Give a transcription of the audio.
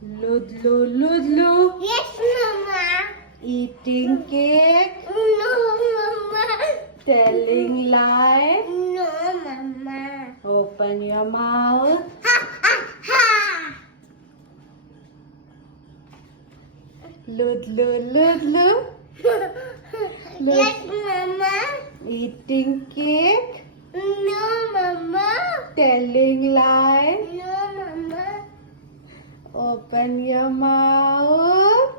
Ludlu, Ludlu. Yes, Mama. Eating cake. No, Mama. Telling lie. No, Mama. Open your mouth. Ha, ha, ha. Ludlu, Ludlu. Yes, Mama. Eating cake. No, Mama. Telling lie. No, Mama. Open your mouth.